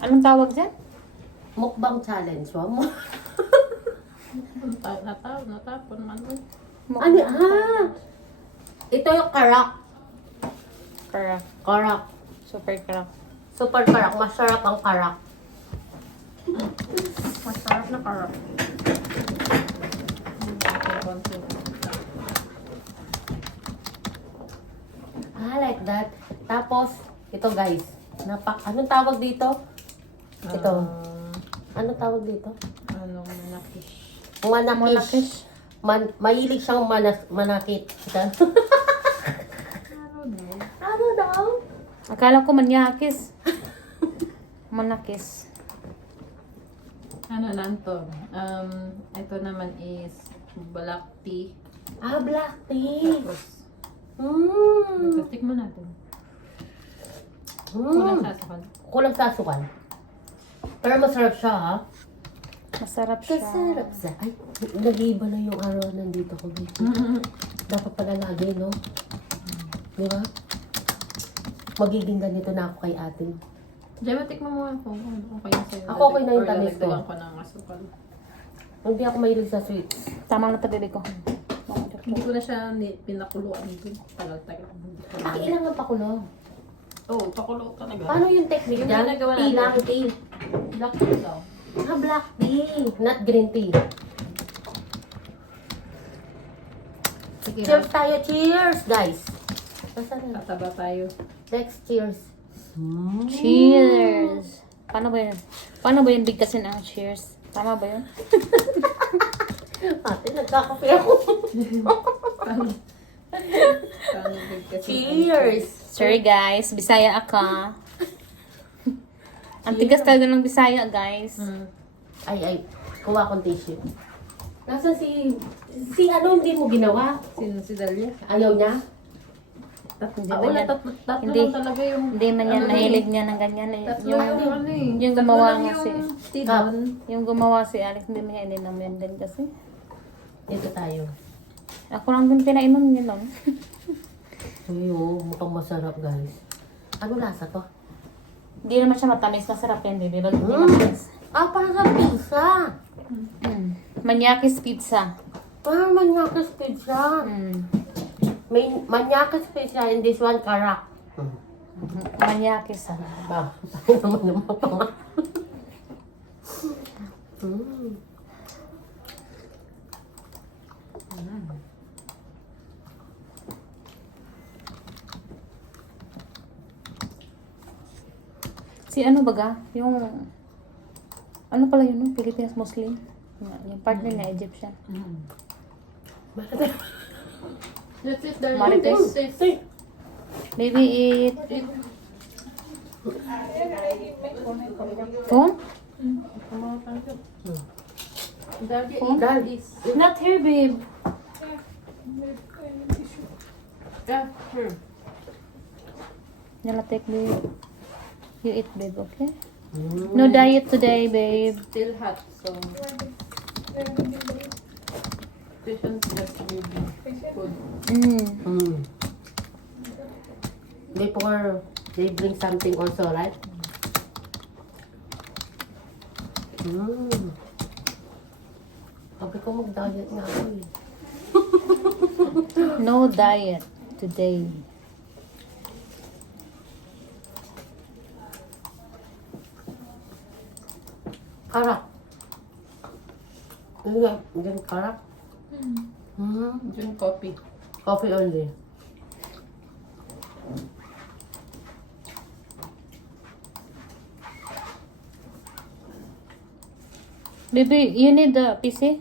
Anong tawag dyan? Mukbang challenge. Wow mo. Natapon man. Ano? Ah! Ito yung karak. Karak. Karak. Super karak. Super karak. Masarap ang karak. Masarap na karak. Ah, like that. Tapos, ito guys. Anong tawag dito? Ito. Anong tawag dito? Anong manakish? Manakis. Mahilig siyang manakit. Ano daw? Akala ko manyakis. Manakis. Ano lang to? Ito naman is black tea. Ah, black tea. Tapos, Mm. tikman natin. Kulang sasakal. Kulang sasukal. Pero masarap siya, ha? Masarap siya. Masarap siya. Ay, nag-iiba na yung araw nandito ko dito. Dapat pala lagi, no? Di ba? Magiging ganito na ako kay ate. Diyan, tikman mo ako kung kayo sa'yo. Ako okay na yung tamis ko. Dagdagan ko ng asukal. Hindi ako mahilig sa sweets. Tama na tabi ko. Hindi ko na siya pinakuluan dito. Tagal-tagal. Aki, ilang ang pakulo? Oo, pakulo talaga. Paano yung technique Yung dyan? ginagawa Tea natin. lang, tea. Black tea daw. Ah, black tea. Not green tea. Sige Cheers tayo. Cheers, guys. Basta na. Tataba tayo. Next, cheers. Cheers! Paano ba yun? Paano ba yun bigkasin ang cheers? Tama ba yun? Ate, nagkakape ako. Paano bigkasin? Cheers! Sorry guys, Bisaya ako. Ang tigas talaga ng Bisaya guys. Ay, kuha kong tissue. Nasaan si ano hindi mo ginawa? Sino si Dalia? Ayaw niya? Hindi Ah, ba wala, yan? tatlo Hindi. lang talaga yung... Hindi man yan mahilig niya ng ganyan eh. Tatlo Yung, yung ano eh. yung Tatlo gumawa lang nga yung si- tea Cup. doon. yung gumawa si Alex, hindi man niya ininom din kasi. Dito tayo. Ako lang din pinainom niya nun. Uy, oh, mukhang masarap, guys. Ano lasa to? Hindi naman siya matamis, masarap yan, baby. Ba't hindi Mm. matamis? Ah, parang sa pizza. Manyakis pizza. Parang manyakis pizza. May manyakis pizza in this one, karak. Manyakis Ba, naman pa nga. Si ano baga? Yung... Ano pala yun? No? Pilipinas Muslim. Yung partner niya, Egyptian. That's it, Dalia. Marites? Taste it. Maybe eat... Phone? Dalia, Dal. eat this. Not here, babe. Yeah, sure. Yala, take, babe. You eat, babe, okay? No diet today, babe. Still hot, so... Patience just baby food. Before they bring something also, right? Sabi ko mag-diet nga ako eh. No diet today. Karak. Hindi karak. Yung coffee. Coffee only. Baby, you need the PC?